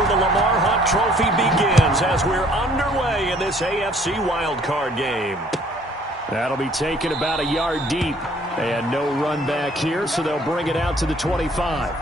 for the Lamar Hunt Trophy begins as we're underway in this AFC wildcard game. That'll be taken about a yard deep. And no run back here, so they'll bring it out to the 25.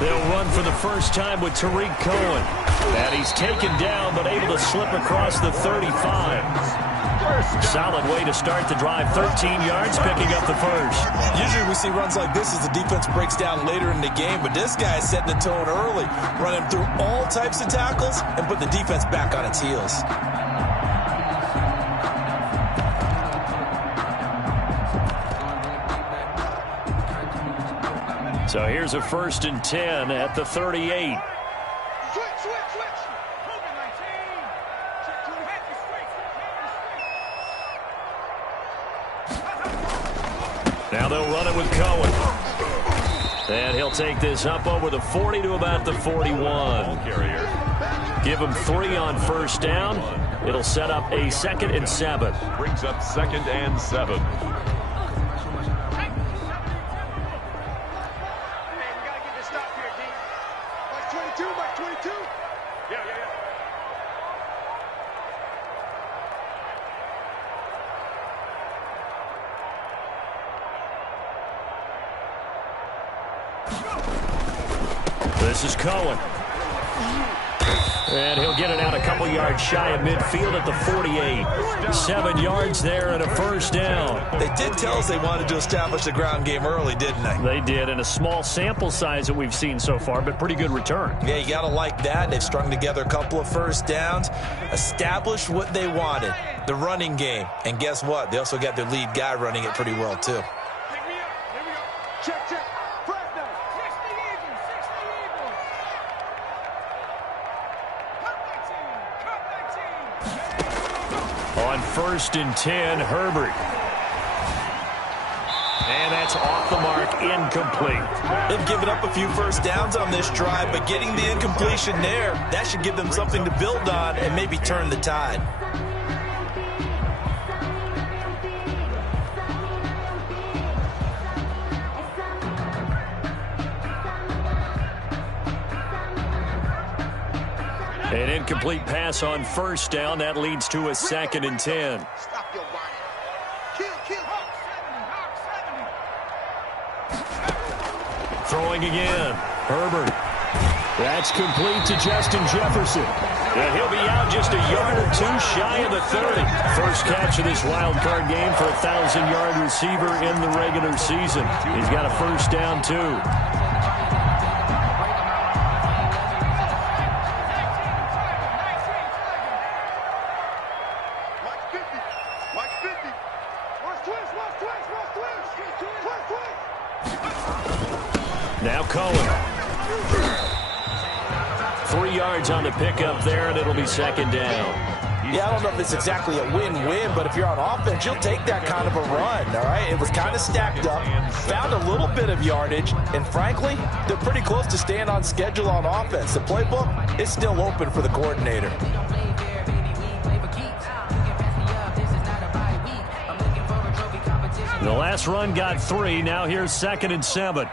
They'll run for the first time with Tariq Cohen. And he's taken down, but able to slip across the 35. Solid way to start the drive. 13 yards, picking up the first. Usually we see runs like this as the defense breaks down later in the game, but this guy is setting the tone early, running through all types of tackles and put the defense back on its heels. So here's a 1st and 10 at the 38. Now they'll run it with Cohen. And he'll take this up over the 40 to about the 41. Give him 3 on 1st down. It'll set up a 2nd and 7. Brings up 2nd and 7. This is Cohen. And he'll get it out a couple yards shy of midfield at the 48. 7 yards there and a 1st down. They did tell us they wanted to establish the ground game early, didn't they? They did, and a small sample size that we've seen so far, but pretty good return. Yeah, you got to like that. They've strung together a couple of 1st downs, established what they wanted, the running game. And guess what? They also got their lead guy running it pretty well, too. On 1st and 10, Herbert. And that's off the mark, incomplete. They've given up a few 1st downs on this drive, but getting the incompletion there, that should give them something to build on and maybe turn the tide. An incomplete pass on 1st down. That leads to a 2nd and 10. Stop your whining. Kill. Throwing again. Herbert. That's complete to Justin Jefferson. And he'll be out just a yard or 2 shy of the 30. First catch of this wild card game for a 1,000-yard receiver in the regular season. He's got a 1st down, too. Now Cohen. 3 yards on the pickup there, and it'll be 2nd down. Yeah, I don't know if it's exactly a win-win, but if you're on offense, you'll take that kind of a run, all right? It was kind of stacked up, found a little bit of yardage, and frankly, they're pretty close to staying on schedule on offense. The playbook is still open for the coordinator. The last run got 3. Now here's 2nd and 7.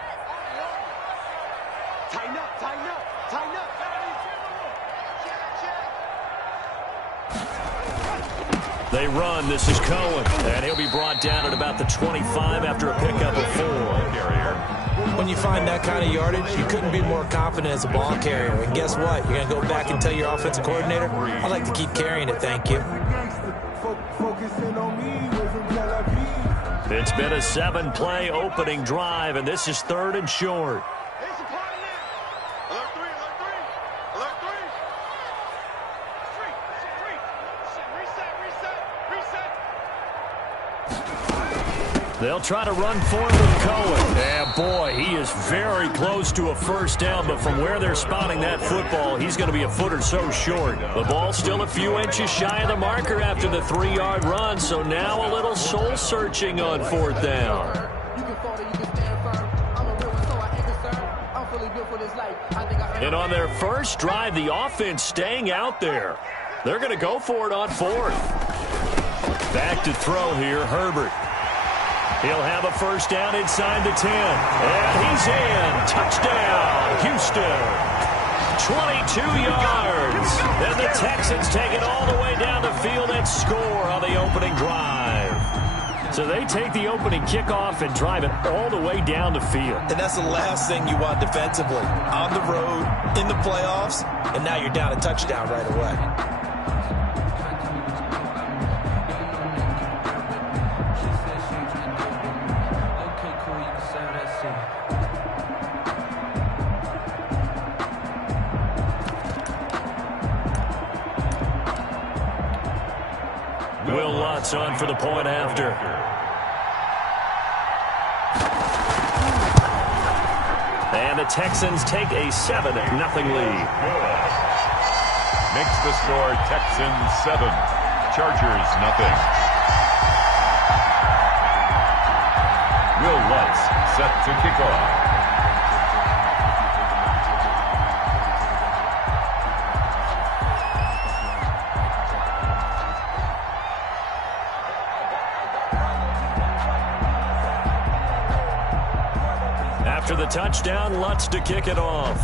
They run. This is Cohen. And he'll be brought down at about the 25 after a pickup of 4. When you find that kind of yardage, you couldn't be more confident as a ball carrier. And guess what? You're going to go back and tell your offensive coordinator, I'd like to keep carrying it, thank you. It's been a 7-play opening drive, and this is 3rd and short. They'll try to run for him with Cohen. Yeah, boy, he is very close to a first down, but from where they're spotting that football, he's going to be a foot or so short. The ball's still a few inches shy of the marker after the 3-yard run, so now a little soul-searching on fourth down. And on their first drive, the offense staying out there. They're going to go for it on fourth. Back to throw here, Herbert. He'll have a first down inside the 10. And he's in. Touchdown, Houston. 22 yards. And the Texans take it all the way down the field and score on the opening drive. So they take the opening kickoff and drive it all the way down the field. And that's the last thing you want defensively. On the road, in the playoffs, and now you're down a touchdown right away. Will Lutz on for the point after. And the Texans take a 7-0 lead. Makes the score Texans 7, Chargers 0. Will Lutz set to kick off. After the touchdown, Lutz to kick it off.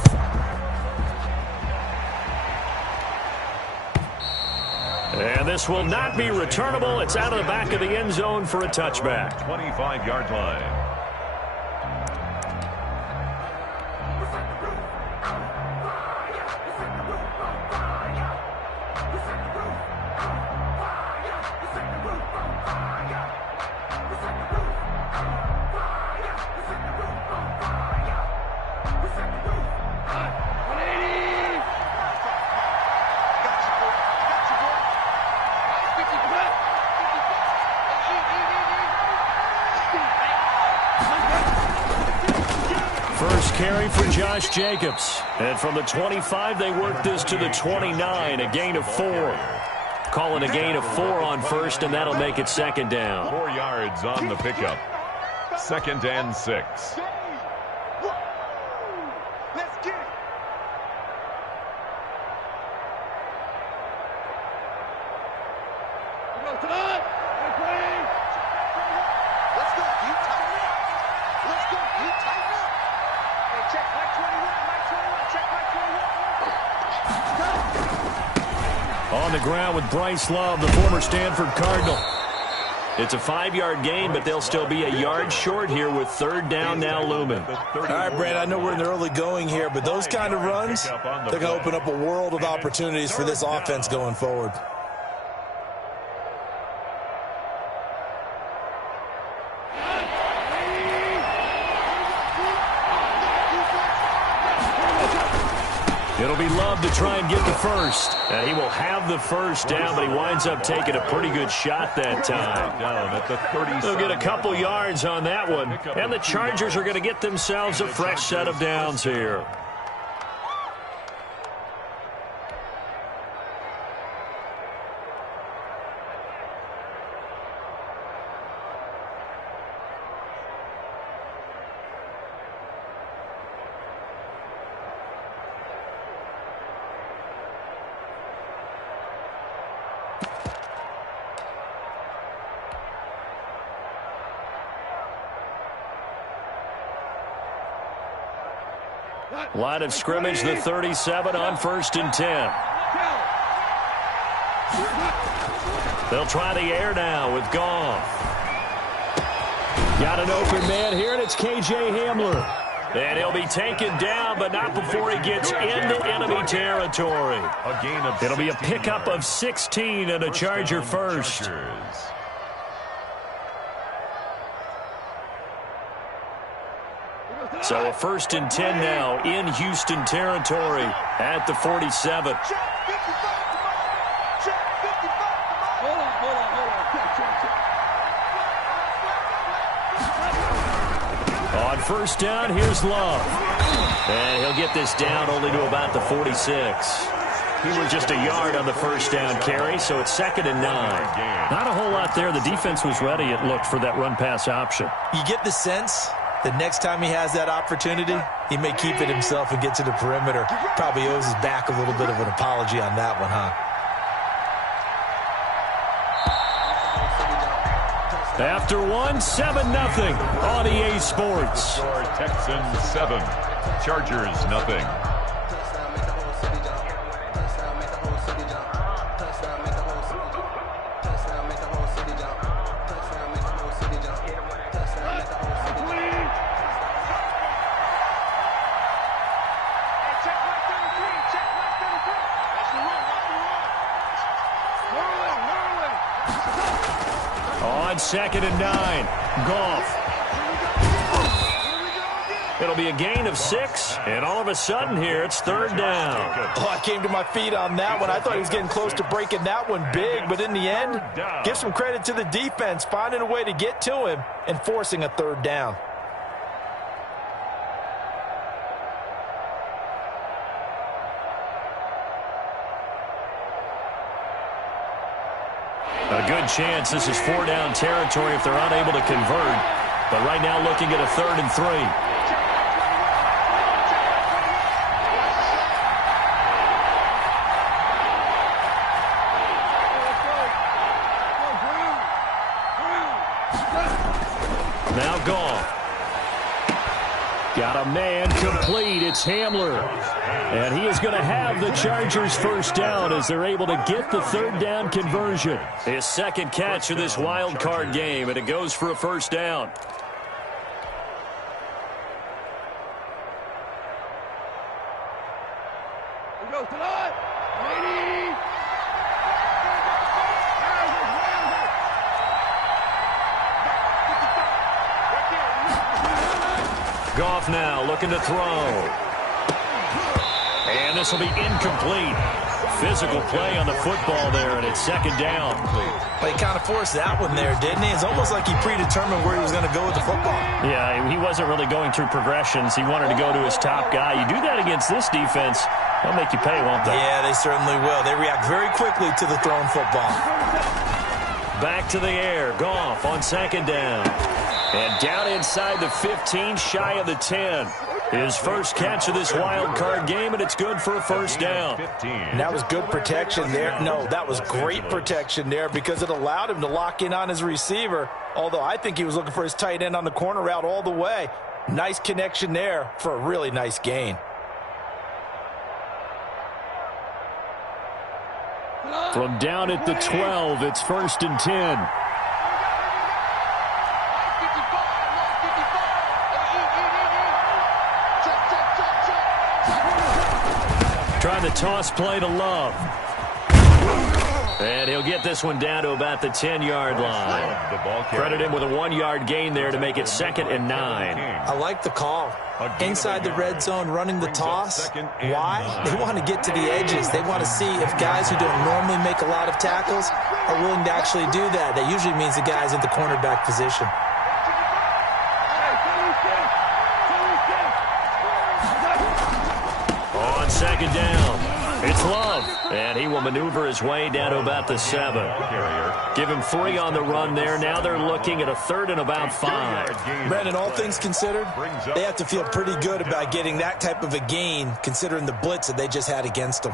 And this will not be returnable. It's out of the back of the end zone for a touchback. 25-yard line. First carry for Josh Jacobs. And from the 25, they work this to the 29, a gain of 4. Calling a gain of 4 on first, and that'll make it second down. 4 yards on the pickup. 2nd and 6. Let's get it. Let's go. You tighten up. Let's go. You tighten up. Hey, check Mike 21. Mike 21. Check Mike 21. On the ground with Bryce Love, the former Stanford Cardinal. It's a 5-yard gain, but they'll still be a yard short here with third down now looming. All right, Brand, I know we're in the early going here, but those kind of runs, they're going to open up a world of opportunities for this offense going forward. It'll be Love to try and get the first. And he will have the first down, but he winds up taking a pretty good shot that time. Down at the 30. They'll get a couple yards on that one. And the Chargers are going to get themselves a fresh set of downs here. Line of scrimmage, the 37 on 1st and 10. They'll try the air now with Goff. Got an open man here, and it's K.J. Hamler. And he'll be taken down, but not before he gets into enemy territory. A gain of It'll be a pickup of 16 and a Charger first. So a 1st and 10 now in Houston territory at the 47. first down. Here's Love. And he'll get this down only to about the 46. He was just a yard on the first down carry, so it's 2nd and 9. Not a whole lot there. The defense was ready, it looked, for that run-pass option. You get the sense that next time he has that opportunity, he may keep it himself and get to the perimeter. Probably owes his back a little bit of an apology on that one, huh? After 7-0 on EA Sports. Texans 7, Chargers nothing. On 2nd and 9, Goff. It'll be a gain of 6, and all of a sudden here, it's 3rd down. Oh, I came to my feet on that one. I thought he was getting close to breaking that one big, but in the end, give some credit to the defense, finding a way to get to him and forcing a 3rd down. A good chance this is 4-down territory if they're unable to convert. But right now looking at a 3rd and 3. Now Goff. Got a man complete. It's Hamler. And he is going to have the Chargers first down as they're able to get the 3rd down conversion. His 2nd catch of this wild card game, and it goes for a first down. Goff now looking to throw. And this will be incomplete. Physical play on the football there, and it's 2nd down. But he kind of forced that one there, didn't he? It's almost like he predetermined where he was going to go with the football. Yeah, he wasn't really going through progressions. He wanted to go to his top guy. You do that against this defense, they'll make you pay, won't they? Yeah, they certainly will. They react very quickly to the thrown football. Back to the air. Goff on 2nd down. And down inside the 15, shy of the 10. His first catch of this wild card game, and it's good for a first down. And that was good protection there. No, that was great protection there because it allowed him to lock in on his receiver, although I think he was looking for his tight end on the corner route all the way. Nice connection there for a really nice gain. From down at the 12, it's 1st and 10. Trying the toss play to Love. And he'll get this one down to about the 10-yard line. Credit him with a 1-yard gain there to make it 2nd and 9. I like the call. Inside the red zone, running the toss. Why? They want to get to the edges. They want to see if guys who don't normally make a lot of tackles are willing to actually do that. That usually means the guy's in the cornerback position. On 2nd down, it's Love. And he will maneuver his way down to about the 7. Give him 3 on the run there. Now they're looking at a 3rd and about 5. Brandon, all things considered, they have to feel pretty good about getting that type of a gain, considering the blitz that they just had against them.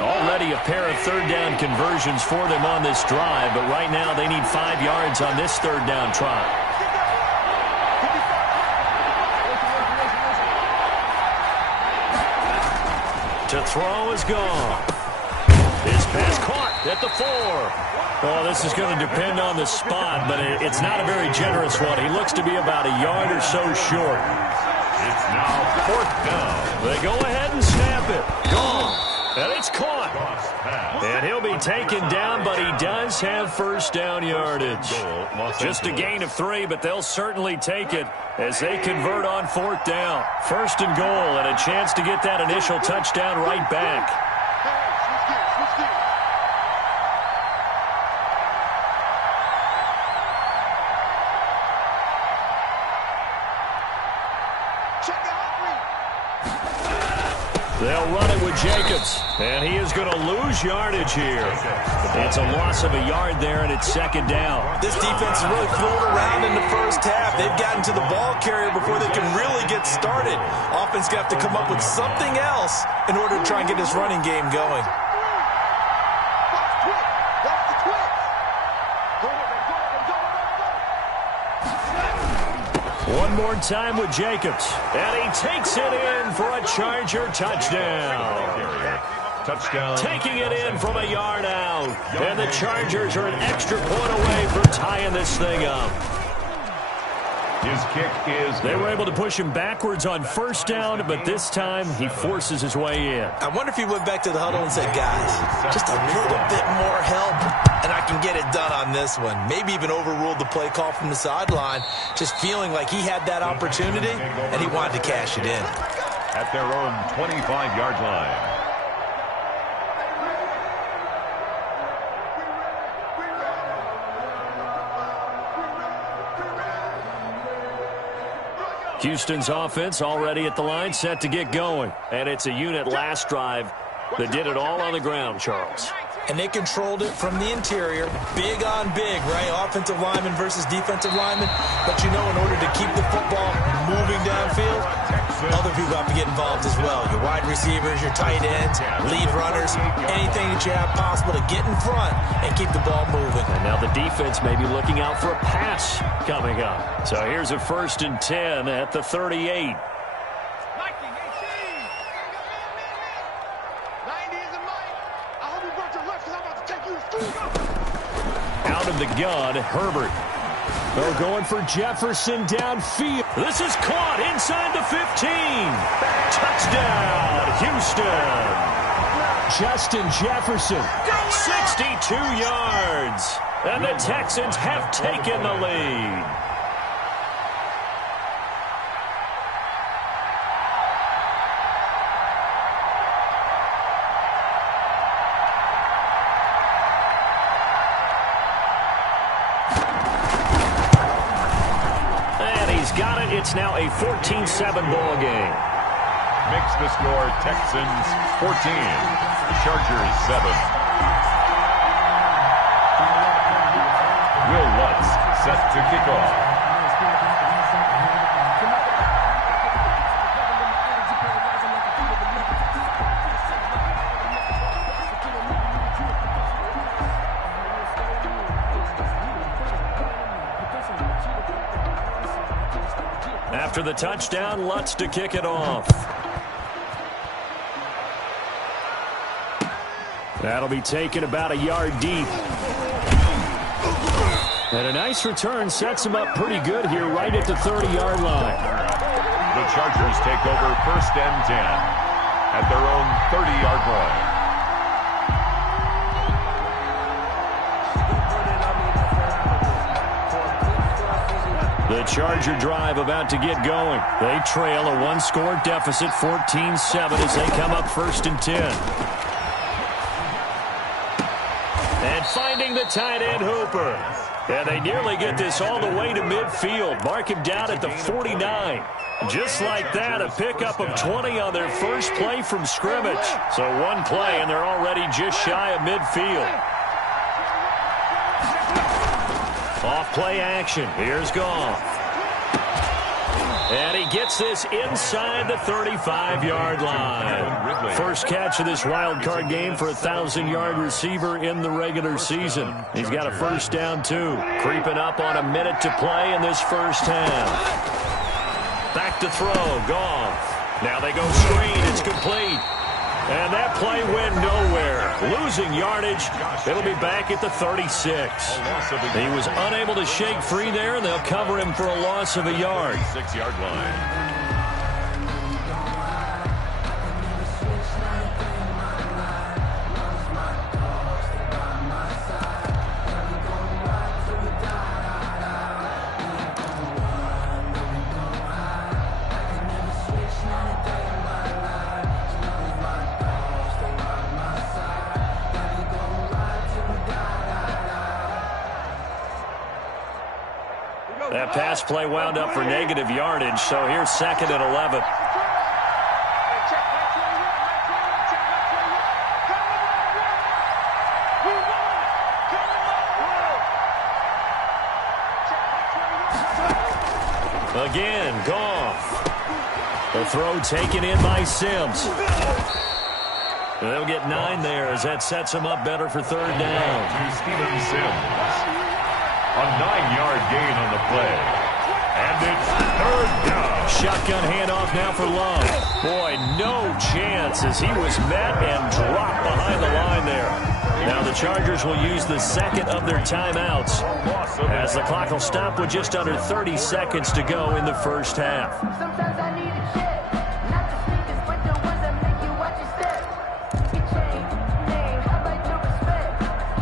Already a pair of 3rd down conversions for them on this drive, but right now they need 5 yards on this 3rd down try. To throw is gone. His pass caught at the 4. Oh, this is going to depend on the spot, but it's not a very generous one. He looks to be about a yard or so short. It's now 4th down. They go ahead and snap it. Gone. And it's caught. And he'll be taken down, but he does have first down yardage. Just a gain of 3, but they'll certainly take it as they convert on 4th down. 1st and goal, and a chance to get that initial touchdown right back. They'll run it with Jacobs, and he is going to lose yardage here. It's a loss of a yard there, and it's second down. This defense is really fooling around in the first half. They've gotten to the ball carrier before they can really get started. Offense going to have to come up with something else in order to try and get this running game going. One more time with Jacobs, and he takes it in for a Charger touchdown. Touchdown. Taking it in from a yard out, and the Chargers are an extra point away from tying this thing up. His kick is... They were able to push him backwards on first down, but this time he forces his way in. I wonder if he went back to the huddle and said, guys, just a little bit more help, and I can get it done on this one. Maybe even overruled the play call from the sideline, just feeling like he had that opportunity, and he wanted to cash it in. At their own 25-yard line. Houston's offense already at the line, set to get going. And it's a unit last drive that did it all on the ground, Charles. And they controlled it from the interior. Big on big, right? Offensive lineman versus defensive lineman. But you know, in order to keep the football moving downfield, other people have to get involved as well. Your wide receivers, your tight ends, lead runners, anything that you have possible to get in front and keep the ball moving. And now the defense may be looking out for a pass coming up. So here's a 1st and 10 at the 38. Out of the gun, Herbert. They're going for Jefferson downfield. This is caught inside the 15. Touchdown, Houston. Justin Jefferson, 62 yards. And the Texans have taken the lead. Got it. It's now a 14-7 ball game. Makes the score Texans 14, Chargers 7. Will Lutz set to kick off. After the touchdown, Lutz to kick it off. That'll be taken about a yard deep. And a nice return sets him up pretty good here right at the 30-yard line. The Chargers take over 1st and 10 at their own 30-yard line. The Charger drive about to get going. They trail a one-score deficit, 14-7, as they come up 1st and 10. And finding the tight end, Hooper. And they nearly get this all the way to midfield. Mark him down at the 49. Just like that, a pickup of 20 on their first play from scrimmage. So one play, and they're already just shy of midfield. Off play action. Here's Goff. And he gets this inside the 35-yard line. First catch of this wild card game for a 1,000-yard receiver in the regular season. He's got a 1st down, too. Creeping up on a minute to play in this first half. Back to throw. Goff. Now they go screen. It's complete. And that play went nowhere. Losing yardage. It'll be back at the 36. He was unable to shake free there, and they'll cover him for a loss of a yard. 6-yard line. That pass play wound up for negative yardage, so here's 2nd and 11. Again, Goff. The throw taken in by Sims. They'll get 9 there as that sets them up better for third down. To Steven Sims. A 9-yard gain on the play. And it's third down. Shotgun handoff now for Love. Boy, no chance as he was met and dropped behind the line there. Now the Chargers will use the second of their timeouts as the clock will stop with just under 30 seconds to go in the first half. Sometimes I need a check, not the sneakers, but the ones that make you watch your step. Get chain, name, I like your respect.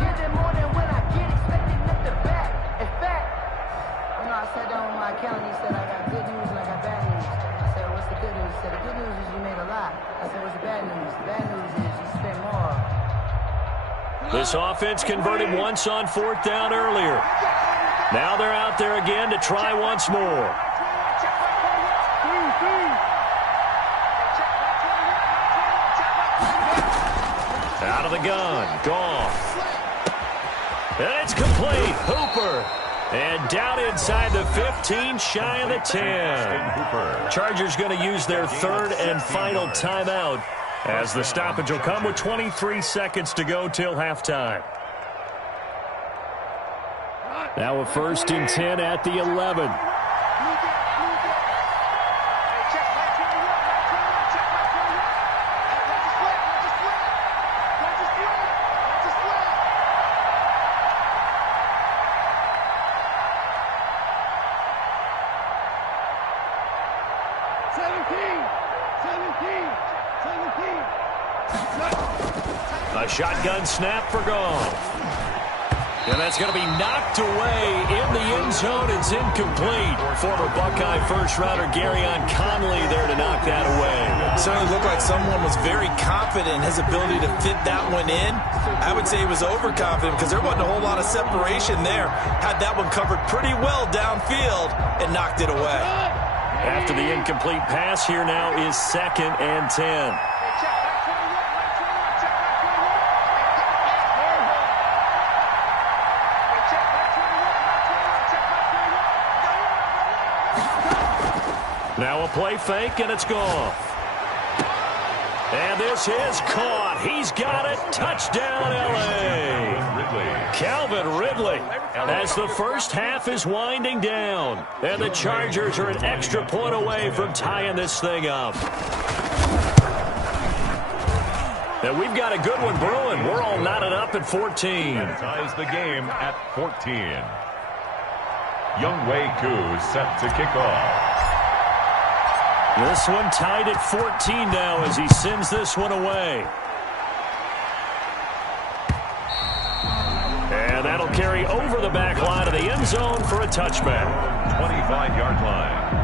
Give them more than what I get, expecting at the back. In fact, you know, I sat down with my accountant, he said I got good news and I got bad news. I said, what's the good news? He said, the good news is you made a lot. I said, what's the bad news? The bad news is you spent more. This offense converted once on fourth down earlier. Now they're out there again to try once more. Out of the gun, Goff. And it's complete. Hooper. And down inside the 15, shy of the 10. Chargers going to use their third and final timeout as the stoppage will come with 23 seconds to go till halftime. Now a 1st and 10 at the 11. A shotgun snap for Goff. And that's going to be knocked away in the end zone. It's incomplete. Former Buckeye first-rounder Garyon Conley there to knock that away. It certainly looked like someone was very confident in his ability to fit that one in. I would say he was overconfident because there wasn't a whole lot of separation there. Had that one covered pretty well downfield and knocked it away. After the incomplete pass, here now is 2nd and 10. Now a play fake, and it's Goff. And this is caught. He's got it. Touchdown, L.A. Calvin Ridley as the first half is winding down. And the Chargers are an extra point away from tying this thing up. And we've got a good one brewing. We're all knotted up at 14. Ties the game at 14. Younghoe Koo set to kick off. This one tied at 14 now as he sends this one away. And that'll carry over the back line of the end zone for a touchback. 25-yard line.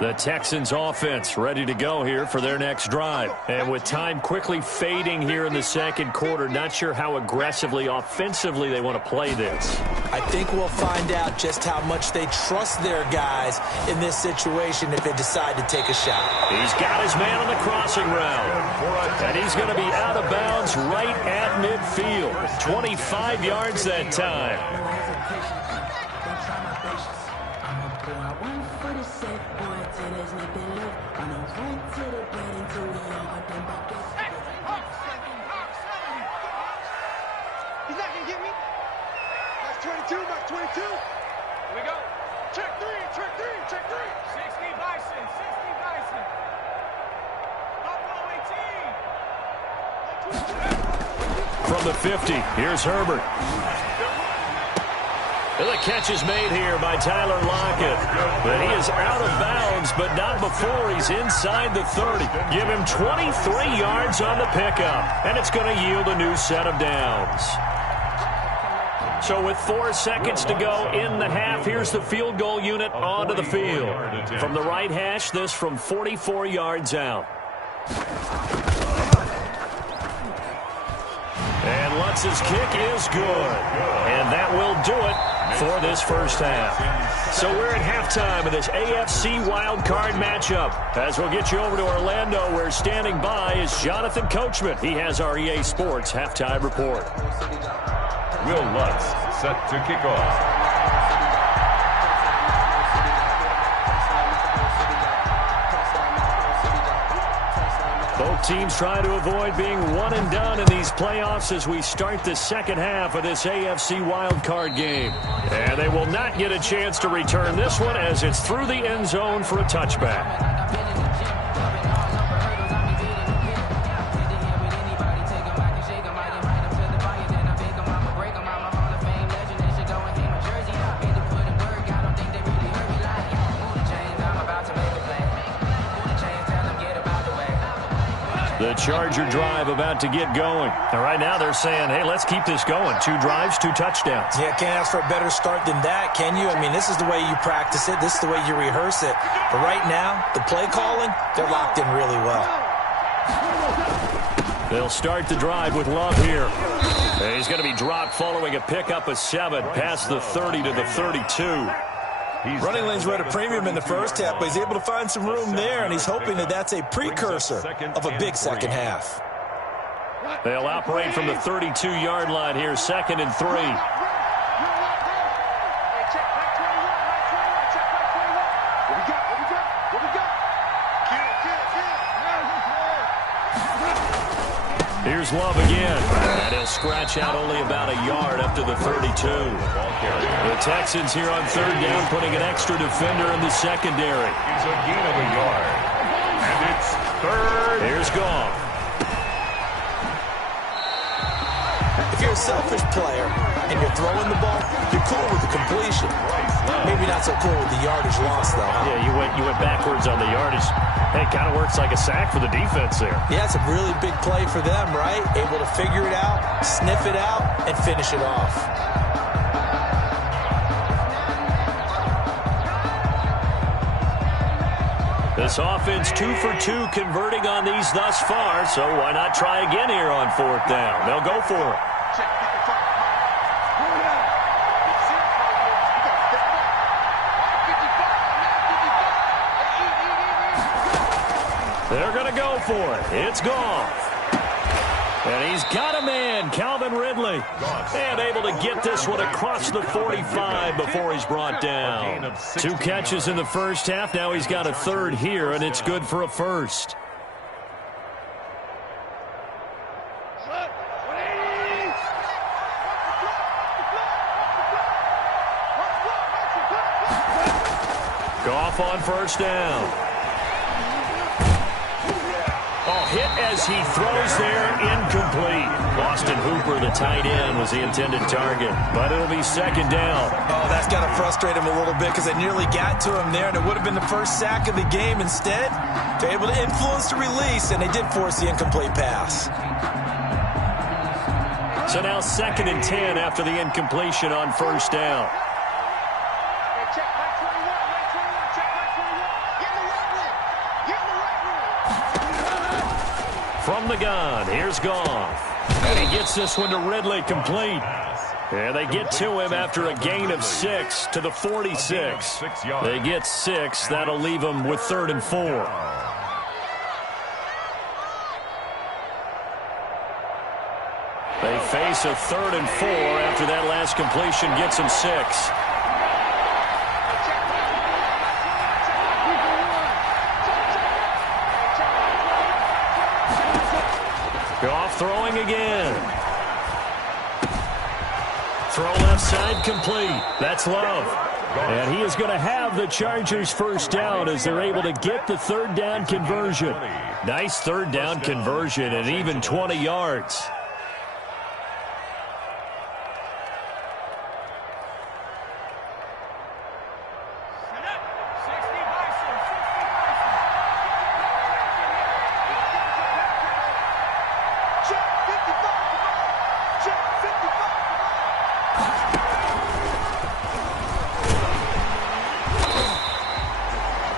The Texans offense ready to go here for their next drive. And with time quickly fading here in the second quarter, not sure how aggressively, offensively they want to play this. I think we'll find out just how much they trust their guys in this situation if they decide to take a shot. He's got his man on the crossing route. And he's going to be out of bounds right at midfield. 25 yards that time. He's not going to get me. That's 22, that's 22. Here we go. Check three, check three, check three. 60 Bison, 60 Bison. Buffalo 18. From the 50, here's Herbert. And the catch is made here by Tyler Lockett. But he is out of bounds, but not before he's inside the 30. Give him 23 yards on the pickup, and it's going to yield a new set of downs. So with 4 seconds to go in the half, here's the field goal unit onto the field. From the right hash, this from 44 yards out. Bounce's kick is good. And that will do it for this first half. So we're at halftime of this AFC wildcard matchup. As we'll get you over to Orlando, where standing by is Jonathan Coachman. He has our EA Sports halftime report. Will Lutz set to kick off. Both teams trying to avoid being one and done in these playoffs as we start the second half of this AFC wildcard game. And they will not get a chance to return this one as it's through the end zone for a touchback. The Charger drive about to get going. And right now they're saying, hey, let's keep this going. 2 drives, 2 touchdowns. Yeah, can't ask for a better start than that, can you? I mean, this is the way you practice it. This is the way you rehearse it. But right now, the play calling, they're locked in really well. They'll start the drive with Love here. And he's going to be dropped following a pickup of 7 past the 30 to the 32. Running lanes were at a premium in the first half, but he's able to find some room there, and he's hoping that that's a precursor of a big second half. They'll operate from the 32-yard line here, 2nd and 3. Here's Love again, and he'll scratch out only about a yard up to the 32. The Texans here on 3rd down, putting an extra defender in the secondary. It's a gain of a yard, and it's 3rd. Here's Goff. If you're a selfish player and you're throwing the ball, you're cool with the completion. Maybe not so cool with the yardage loss, though, huh? Yeah, you went backwards on the yardage. Hey, it kind of works like a sack for the defense there. Yeah, it's a really big play for them, right? Able to figure it out, sniff it out, and finish it off. This offense 2 for 2 converting on these thus far, so why not try again here on 4th down? They'll go for it. They're going to go for it. It's Goff. And he's got a man, Calvin Ridley. And able to get this one across the 45 before he's brought down. 2 catches in the first half. Now he's got a 3rd here, and it's good for a 1st. Goff on 1st down. Hit as he throws there, incomplete. Austin Hooper, the tight end, was the intended target, but it'll be 2nd down. Oh, that's got to frustrate him a little bit because they nearly got to him there, and it would have been the first sack of the game. Instead, they're able to influence the release, and they did force the incomplete pass. So now 2nd and 10 after the incompletion on 1st down. From the gun, here's Goff. And he gets this one to Ridley, complete. And they get to him after a gain of 6 to the 46. They get 6. That'll leave them with 3rd and 4. They face a 3rd and 4 after that last completion gets them 6. Goff throwing again. Throw left side complete. That's Love. And he is going to have the Chargers 1st down as they're able to get the 3rd down conversion. Nice 3rd down conversion and even 20 yards.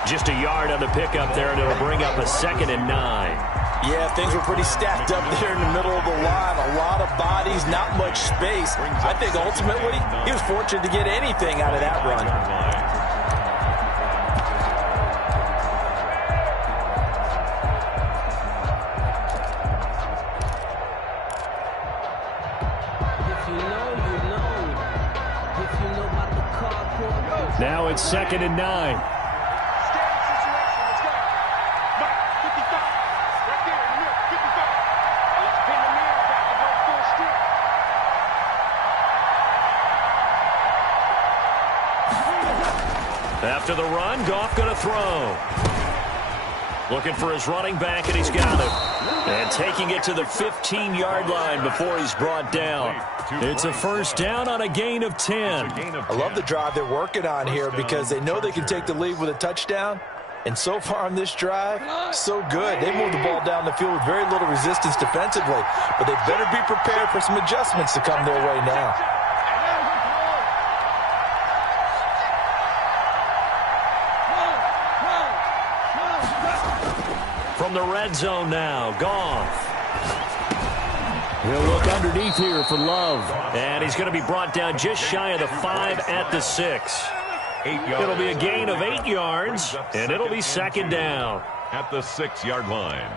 Just a yard on the pickup there, and it'll bring up a 2nd and 9. Yeah, things were pretty stacked up there in the middle of the line. A lot of bodies, not much space. I think ultimately he was fortunate to get anything out of that run. Now it's 2nd and 9. After the run, Goff going to throw. Looking for his running back, and he's got him. And taking it to the 15-yard line before he's brought down. It's a first down on a gain of 10. I love the drive they're working on here because they know they can take the lead with a touchdown. And so far on this drive, so good. They moved the ball down the field with very little resistance defensively. But they better be prepared for some adjustments to come their way now. From the red zone now, Goff. He'll look underneath here for Love. And he's going to be brought down just shy of the 5 at the 6. It'll be a gain of 8 yards, and it'll be 2nd down. At the 6-yard line.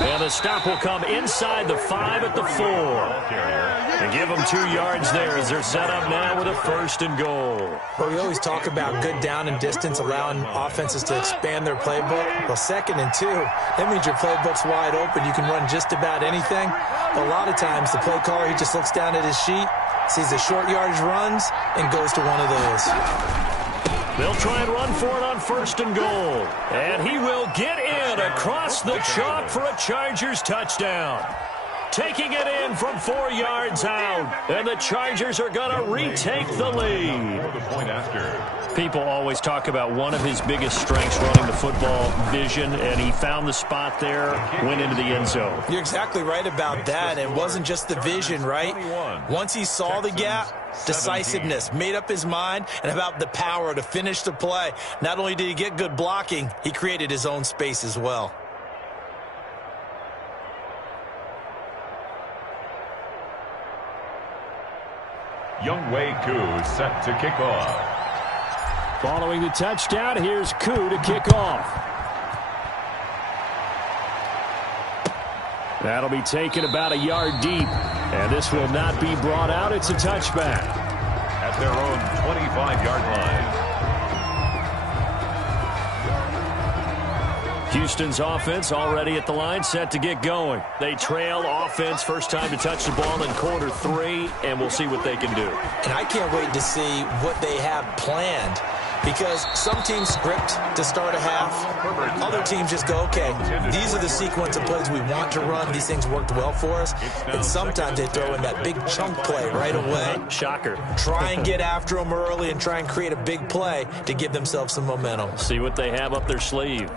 And the stop will come inside the 5 at the 4. And give them 2 yards there as they're set up now with a 1st and goal. Well, we always talk about good down and distance, allowing offenses to expand their playbook. Well, 2nd and 2, that means your playbook's wide open. You can run just about anything. But a lot of times, the play caller, he just looks down at his sheet, sees the short yardage runs, and goes to one of those. They'll try and run for it on 1st and goal. And he will get in across the chalk for a Chargers touchdown. Taking it in from 4 yards out. And the Chargers are going to retake the lead. People always talk about one of his biggest strengths running the football, vision, and he found the spot there, went into the end zone. You're exactly right about that. It wasn't just the vision, right? Once he saw the gap, decisiveness, made up his mind, and about the power to finish the play. Not only did he get good blocking, he created his own space as well. Younghoe Koo set to kick off. Following the touchdown, here's Koo to kick off. That'll be taken about a yard deep. And this will not be brought out. It's a touchback. At their own 25-yard line. Houston's offense already at the line, set to get going. They trail offense, first time to touch the ball in quarter 3, and we'll see what they can do. And I can't wait to see what they have planned. Because some teams script to start a half. Other teams just go, okay, these are the sequence of plays we want to run. These things worked well for us. And sometimes they throw in that big chunk play right away. Shocker. Try and get after them early and try and create a big play to give themselves some momentum. See what they have up their sleeve.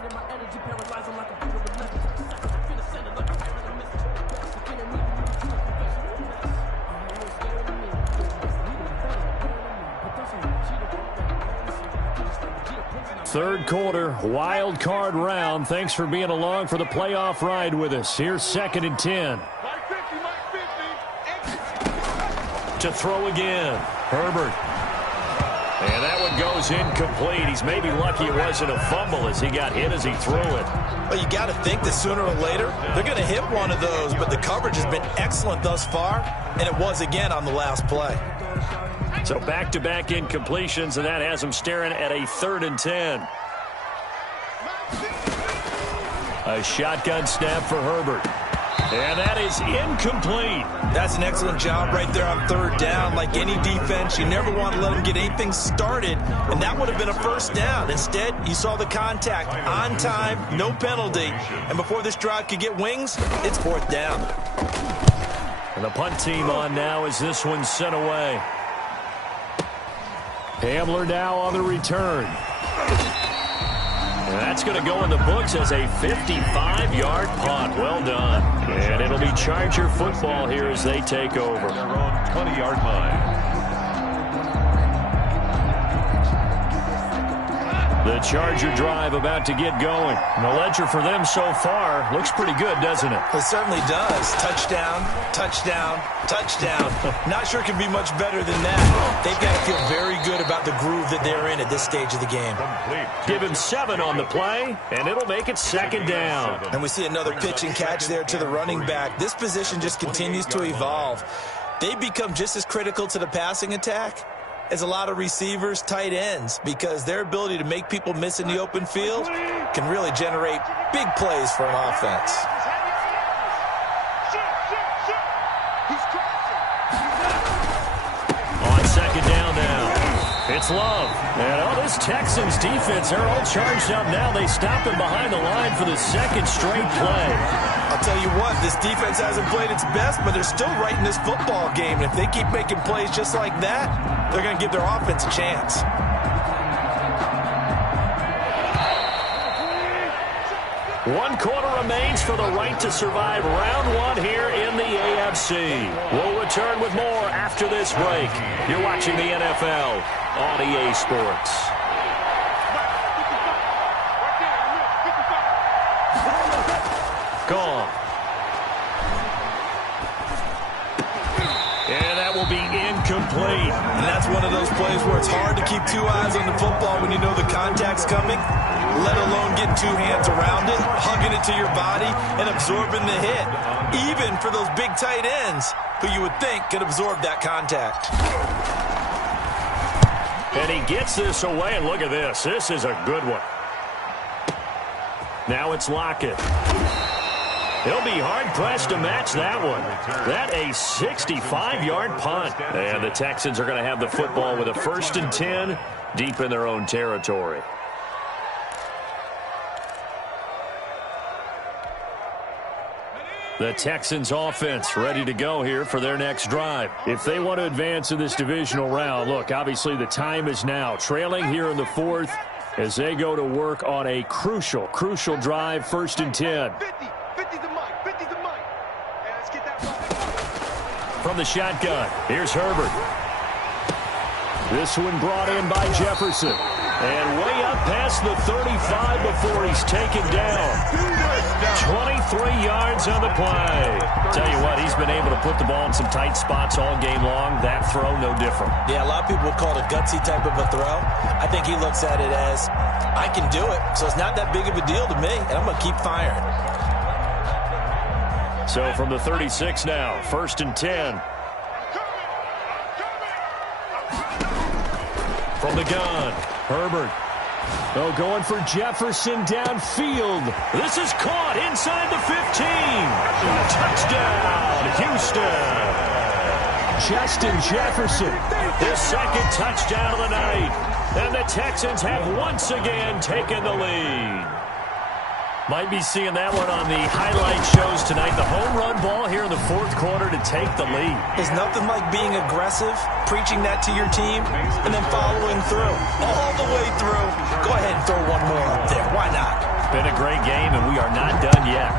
Third quarter, wild card round. Thanks for being along for the playoff ride with us. Here's 2nd and 10. To throw again, Herbert. And that one goes incomplete. He's maybe lucky it wasn't a fumble as he got hit as he threw it. Well, you got to think that sooner or later, they're going to hit one of those, but the coverage has been excellent thus far, and it was again on the last play. So back-to-back incompletions, and that has him staring at a 3rd and 10. A shotgun snap for Herbert. And that is incomplete. That's an excellent job right there on 3rd down. Like any defense, you never want to let them get anything started, and that would have been a first down. Instead, you saw the contact on time, no penalty, and before this drive could get wings, it's 4th down. And the punt team on now as this one's sent away. Hamler now on the return. And that's going to go in the books as a 55-yard punt. Well done. And it'll be Charger football here as they take over. Their own 20-yard line. The Charger drive about to get going. And the ledger for them so far looks pretty good, doesn't it? It certainly does. Touchdown, touchdown, touchdown. Not sure it can be much better than that. They've got to feel very good about the groove that they're in at this stage of the game. Give him 7 on the play, and it'll make it second down. And we see another pitch and catch there to the running back. This position just continues to evolve. They become just as critical to the passing attack as a lot of receivers, tight ends, because their ability to make people miss in the open field can really generate big plays for an offense. On second down now, it's Love. And this Texans defense, they're all charged up now. They stop him behind the line for the second straight play. I'll tell you what, this defense hasn't played its best, but they're still right in this football game. And if they keep making plays just like that, they're going to give their offense a chance. One quarter remains for the right to survive round 1 here in the AFC. We'll return with more after this break. You're watching the NFL on EA Sports. Gone. And that will be incomplete. And that's one of those plays where it's hard to keep 2 eyes on the football when you know the contact's coming, let alone getting 2 hands around it, hugging it to your body, and absorbing the hit. Even for those big tight ends who you would think could absorb that contact. And he gets this away, and look at this. This is a good one. Now it's Lockett. He'll be hard-pressed to match that one. That a 65-yard punt. And the Texans are going to have the football with a 1st and 10 deep in their own territory. The Texans offense ready to go here for their next drive. If they want to advance in this divisional round, look, obviously the time is now. Trailing here in the 4th as they go to work on a crucial drive, 1st and 10. 50 the mic. Hey, let's get that right. From the shotgun, here's Herbert. This one brought in by Jefferson. And way up past the 35 before he's taken down. 23 yards on the play. Tell you what, he's been able to put the ball in some tight spots all game long. That throw, no different. Yeah, a lot of people would call it a gutsy type of a throw. I think he looks at it as, I can do it, so it's not that big of a deal to me, and I'm going to keep firing. So from the 36 now, 1st and 10. From the gun, Herbert. Oh, going for Jefferson downfield. This is caught inside the 15. Touchdown, Houston. Justin Jefferson, his 2nd touchdown of the night. And the Texans have once again taken the lead. Might be seeing that one on the highlight shows tonight. The home run ball here in the 4th quarter to take the lead. There's nothing like being aggressive, preaching that to your team, and then following through. All the way through. Go ahead and throw one more up there. Why not? It's been a great game, and we are not done yet.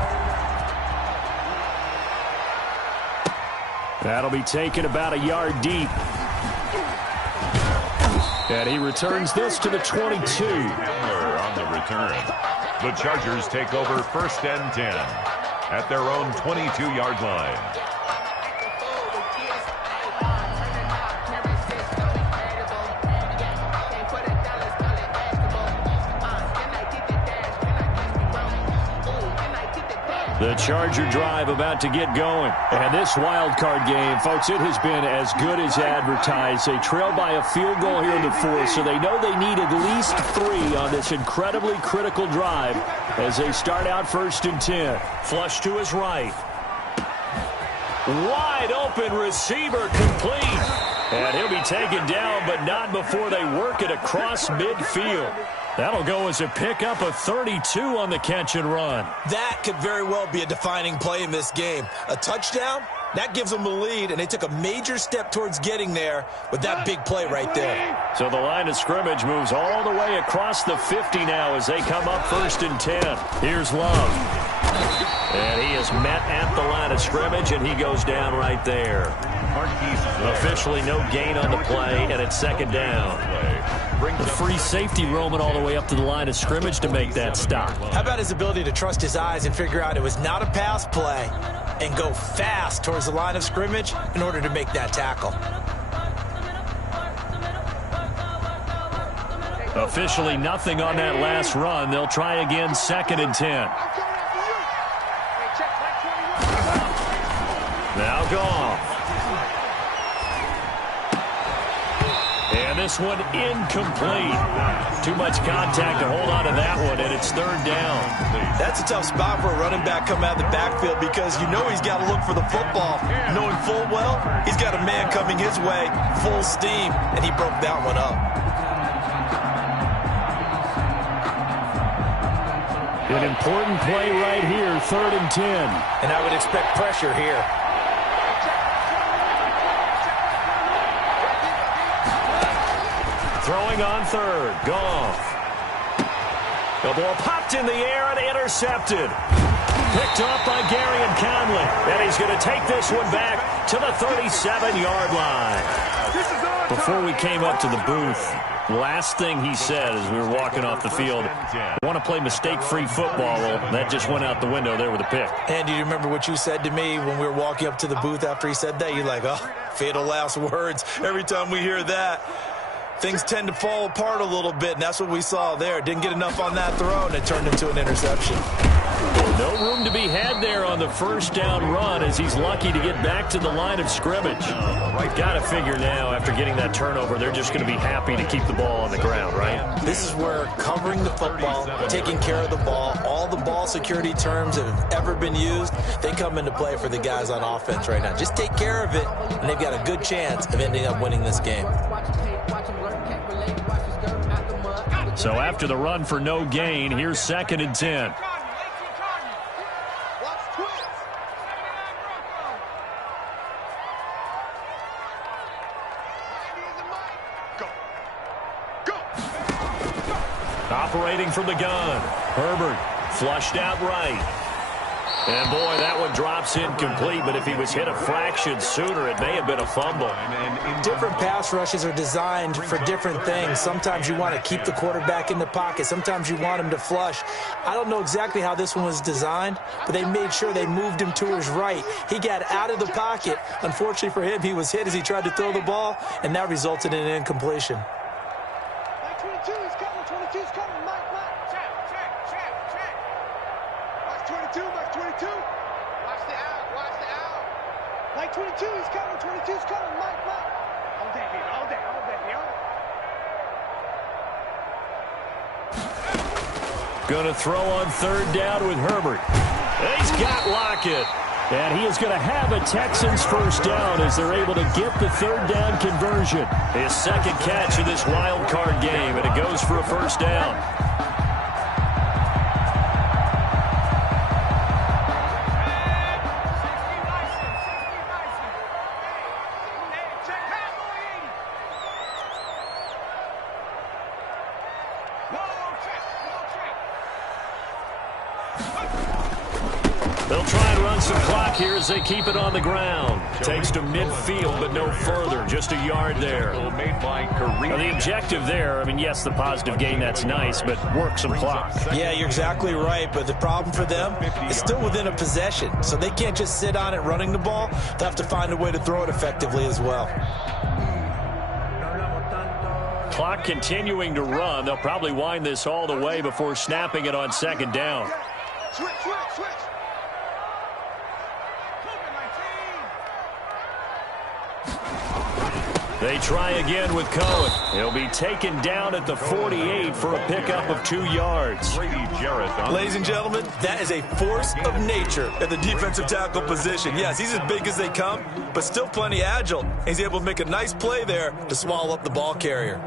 That'll be taken about a yard deep. And he returns this to the 22. On the return. The Chargers take over 1st and 10 at their own 22-yard line. The Charger drive about to get going. And this wild card game, folks, it has been as good as advertised. They trail by a field goal here in the 4th, so they know they need at least 3 on this incredibly critical drive as they start out 1st and 10. Flush to his right. Wide open receiver complete. And he'll be taken down, but not before they work it across midfield. That'll go as a pickup of 32 on the catch and run. That could very well be a defining play in this game. A touchdown That gives them the lead, and they took a major step towards getting there with that big play right there. So the line of scrimmage moves all the way across the 50 now as they come up 1st and 10. Here's Love. And he is met at the line of scrimmage, and he goes down right there. Officially no gain on the play, and it's 2nd down. The free safety roaming all the way up to the line of scrimmage to make that stop. How about his ability to trust his eyes and figure out it was not a pass play and go fast towards the line of scrimmage in order to make that tackle. Officially nothing on that last run. They'll try again 2nd and 10. Now Goff. And this one incomplete. Too much contact to hold on to that one, and it's 3rd down. That's a tough spot for a running back coming out of the backfield because you know he's got to look for the football. Knowing full well, he's got a man coming his way, full steam, and he broke that one up. An important play right here, 3rd and 10. And I would expect pressure here. Throwing on 3rd, Goff. The ball popped in the air and intercepted. Picked off by Gary and Conley. And he's going to take this one back to the 37-yard line. Before we came up to the booth, last thing he said as we were walking off the field, I want to play mistake-free football. Well, that just went out the window there with a pick. And do you remember what you said to me when we were walking up to the booth after he said that? You're like, oh, fatal last words. Every time we hear that, things tend to fall apart a little bit, and that's what we saw there. Didn't get enough on that throw, and it turned into an interception. No room to be had there on the 1st down run as he's lucky to get back to the line of scrimmage. Got to figure now, after getting that turnover, they're just going to be happy to keep the ball on the ground, right? This is where covering the football, taking care of the ball, all the ball security terms that have ever been used, they come into play for the guys on offense right now. Just take care of it, and they've got a good chance of ending up winning this game. So after the run for no gain, here's 2nd and 10. Operating from the gun. Herbert flushed out right. And, boy, that one drops incomplete, but if he was hit a fraction sooner, it may have been a fumble. Different pass rushes are designed for different things. Sometimes you want to keep the quarterback in the pocket. Sometimes you want him to flush. I don't know exactly how this one was designed, but they made sure they moved him to his right. He got out of the pocket. Unfortunately for him, he was hit as he tried to throw the ball, and that resulted in an incompletion. 22, he's coming. 22's coming. Mike. Check. Watch 22, Mike 22. Watch the out. Mike 22, he's coming. 22's coming. Mike. All day, baby. All day. Going to throw on 3rd down with Herbert. He's got Lockett. And he is going to have a Texans 1st down as they're able to get the 3rd down conversion. His 2nd catch of this wild card game, and it goes for a 1st down. They'll try and run some clock here as they keep it on the ground. Takes to midfield, but no further. Just a yard there. Now, the objective there, I mean, yes, the positive gain, that's nice, but work some clock. Yeah, you're exactly right, but the problem for them is still within a possession, so they can't just sit on it running the ball. They have to find a way to throw it effectively as well. Clock continuing to run. They'll probably wind this all the way before snapping it on 2nd down. Switch. They try again with Cohen. He'll be taken down at the 48 for a pickup of 2 yards. Ladies and gentlemen, that is a force of nature at the defensive tackle position. Yes, he's as big as they come, but still plenty agile. He's able to make a nice play there to swallow up the ball carrier.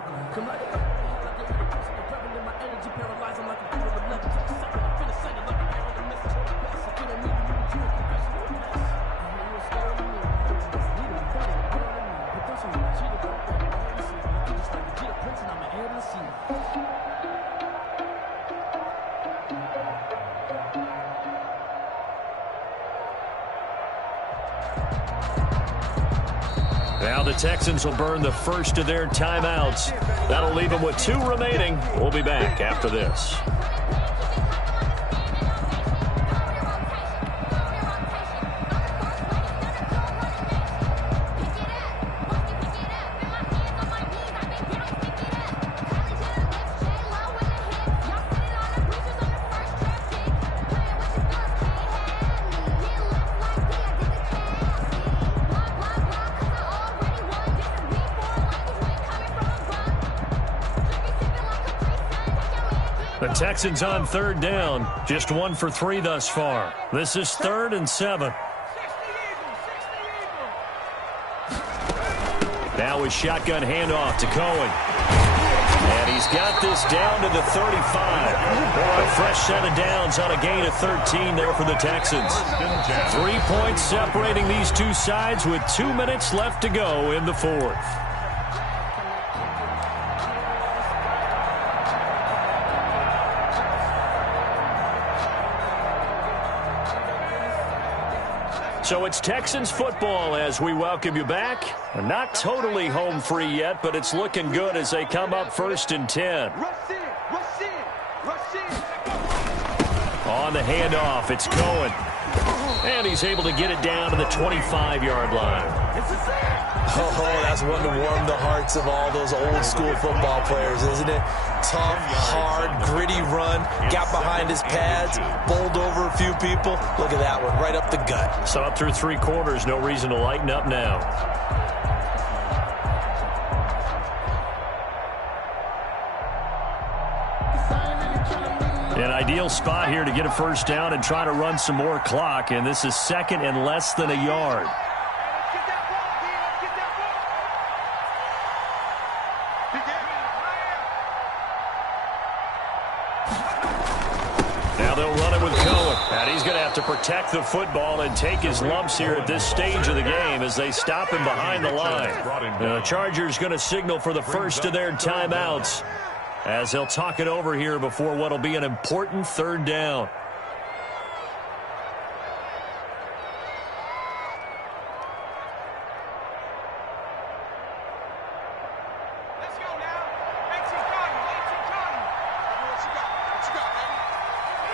Now the Texans will burn the first of their timeouts. That'll leave them with 2 remaining. We'll be back after this. The Texans on 3rd down. Just 1 for 3 thus far. This is 3rd and 7. Now a shotgun handoff to Cohen. And he's got this down to the 35. A fresh set of downs on a gain of 13 there for the Texans. 3 points separating these two sides with 2 minutes left to go in the 4th. So it's Texans football as we welcome you back. Not totally home free yet, but it's looking good as they come up 1st and 10. On the handoff, it's Cohen. And he's able to get it down to the 25-yard line. Oh, that's one to warm the hearts of all those old-school football players, isn't it? Tough, hard, gritty run, got behind his pads, bowled over a few people. Look at that one, right up the gut. So up through 3 quarters, no reason to lighten up now. An ideal spot here to get a 1st down and try to run some more clock, and this is 2nd and less than a yard. Now they'll run it with Cohen, and he's going to have to protect the football and take his lumps here at this stage of the game as they stop him behind the line. The Chargers going to signal for the first of their timeouts, as they'll talk it over here before what will be an important 3rd down. Let's go now. What you got, baby? What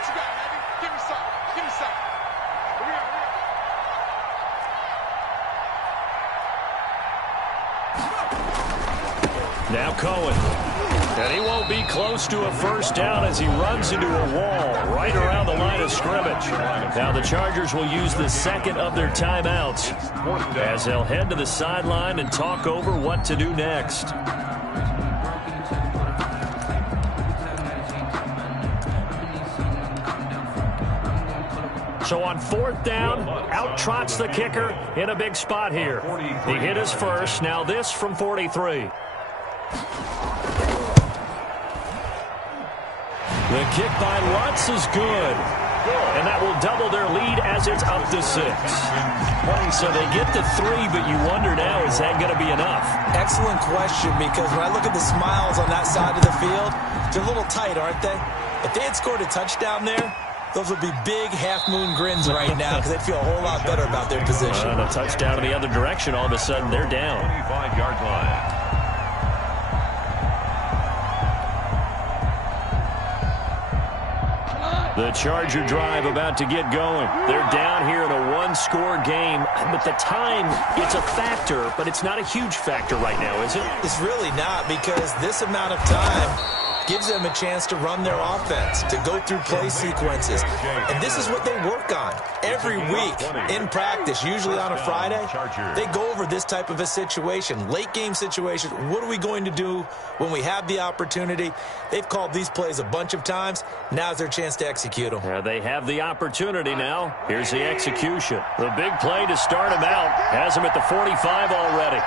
you got, baby? Give me something. Give me something. Here we go. Now Cohen. And he won't be close to a 1st down as he runs into a wall right around the line of scrimmage. Now the Chargers will use the 2nd of their timeouts as they'll head to the sideline and talk over what to do next. So on 4th down, out trots the kicker in a big spot here. He hit his first. Now this from 43. The kick by Lutz is good. And that will double their lead as it's up to 6. So they get to 3, but you wonder now, is that going to be enough? Excellent question, because when I look at the smiles on that side of the field, they're a little tight, aren't they? If they had scored a touchdown there, those would be big half-moon grins right now because they'd feel a whole lot better about their position. And a touchdown in the other direction, all of a sudden they're down. 25-yard line. The Charger drive about to get going. They're down here in a 1-score game, but the time, it's a factor, but it's not a huge factor right now, is it? It's really not, because this amount of time gives them a chance to run their offense, to go through play sequences. And this is what they work on every week in practice, usually on a Friday. They go over this type of a situation, late game situation. What are we going to do when we have the opportunity? They've called these plays a bunch of times. Now's their chance to execute them. They have the opportunity now. Here's the execution. The big play to start him out. Has him at the 45 already.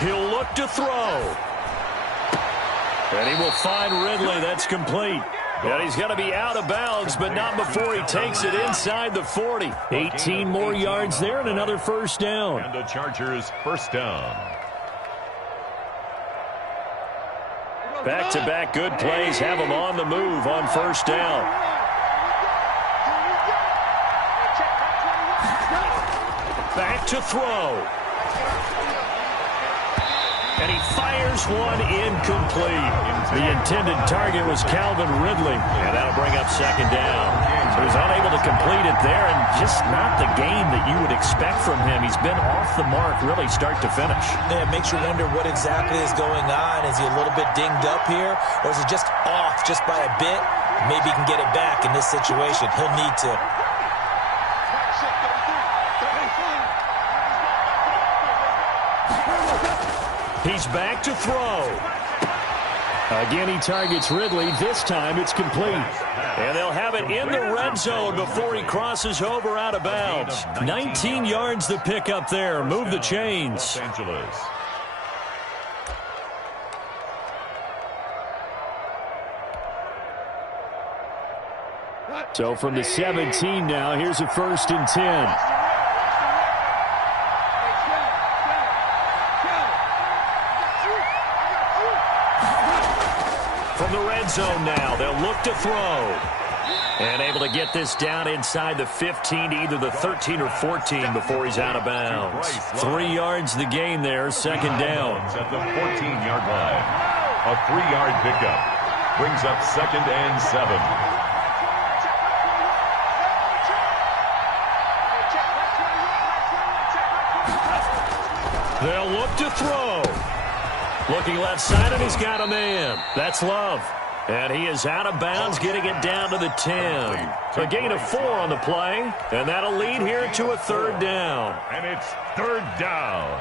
He'll look to throw. And he will find Ridley. That's complete. And he's going to be out of bounds, but not before he takes it inside the 40. 18 more yards there and another 1st down. And the Chargers 1st down. Back-to-back good plays have them on the move on 1st down. Back to throw. And he fires one incomplete. The intended target was Calvin Ridley, and that'll bring up second down. So he's unable to complete it there, and just not the game that you would expect from him. He's been off the mark really start to finish. Yeah, it makes you wonder what exactly is going on. Is he a little bit dinged up here, or is he just off just by a bit? Maybe he can get it back in this situation. He'll need to. He's back to throw. Again, he targets Ridley. This time it's complete. And they'll have it in the red zone before he crosses over out of bounds. 19 yards to pick up there. Move the chains. Los Angeles. So from the 17 now, here's a 1st and 10. From the red zone now, they'll look to throw. And able to get this down inside the 15 to either the 13 or 14 before he's out of bounds. 3 yards the gain there, second down. At the 14-yard line. A 3-yard pickup. Brings up 2nd and 7. They'll look to throw. Looking left side, and he's got a man. That's Love. And he is out of bounds, getting it down to the 10. A gain of 4 on the play, and that'll lead here to a 3rd down. And it's 3rd down.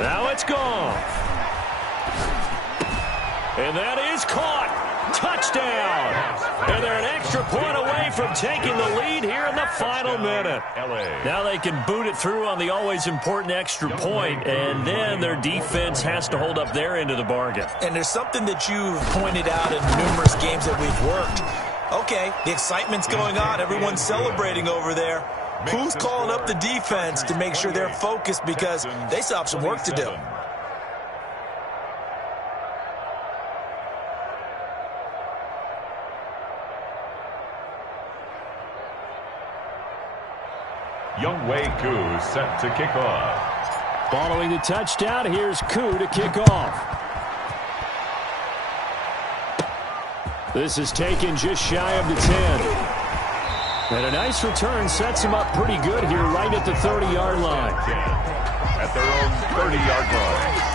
Now it's gone. And that is caught. Touchdown. And they're an extra point away from taking the lead here in the final minute. Now they can boot it through on the always important extra point, and then their defense has to hold up their end of the bargain. And there's something that you've pointed out in numerous games that we've worked. Okay, the excitement's going on. Everyone's celebrating over there. Who's calling up the defense to make sure they're focused, because they still have some work to do? Younghoe Koo set to kick off. Following the touchdown, here's Koo to kick off. This is taken just shy of the 10. And a nice return sets him up pretty good here right at the 30-yard line. At their own 30-yard line.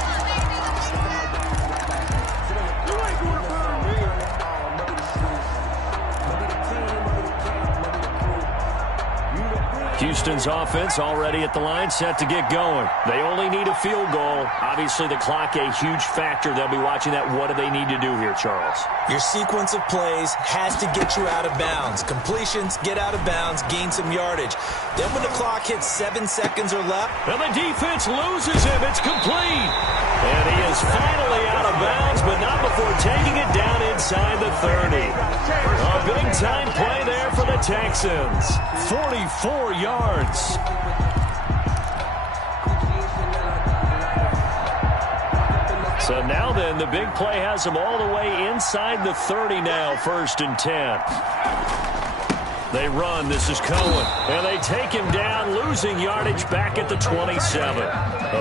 Houston's offense already at the line, set to get going. They only need a field goal. Obviously, the clock a huge factor. They'll be watching that. What do they need to do here, Charles? Your sequence of plays has to get you out of bounds. Completions, get out of bounds, gain some yardage. Then when the clock hits 7 seconds or less, and the defense loses him. It's complete. And he is finally out of bounds, but not before taking it down inside the 30. A big-time play there for the Texans. 44 yards. So now then, the big play has him all the way inside the 30 now, 1st and 10. They run. This is Cohen. And they take him down, losing yardage back at the 27.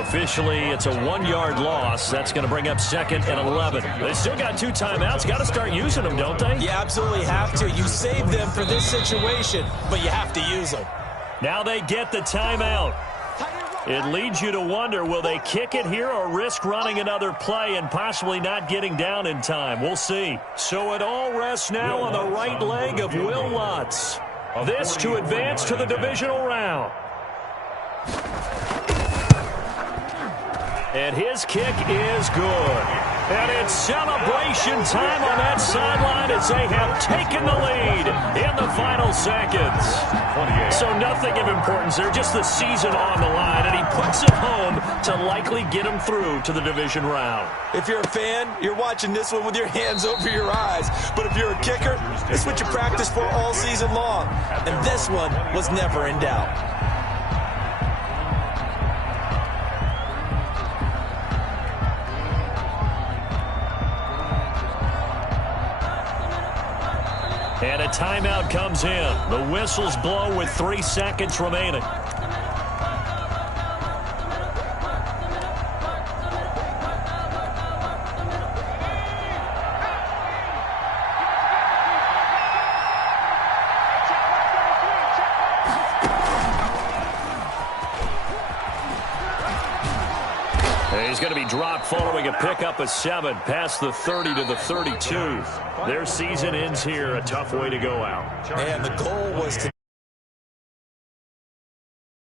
Officially, it's a 1-yard loss. That's going to bring up 2nd and 11. They still got 2 timeouts. Got to start using them, don't they? You absolutely have to. You save them for this situation, but you have to use them. Now they get the timeout. It leads you to wonder, will they kick it here or risk running another play and possibly not getting down in time? We'll see. So it all rests now on the right leg of Will Lutz. This to advance to the divisional round. And his kick is good. And it's celebration time on that sideline as they have taken the lead in the final seconds. So nothing of importance there, just the season on the line. And he puts it home to likely get them through to the division round. If you're a fan, you're watching this one with your hands over your eyes. But if you're a kicker, it's what you practice for all season long. And this one was never in doubt. And a timeout comes in. The whistles blow with 3 seconds remaining. He's going to be dropped following a pickup of 7 past the 30 to the 32. Their season ends here. A tough way to go out. And the goal was to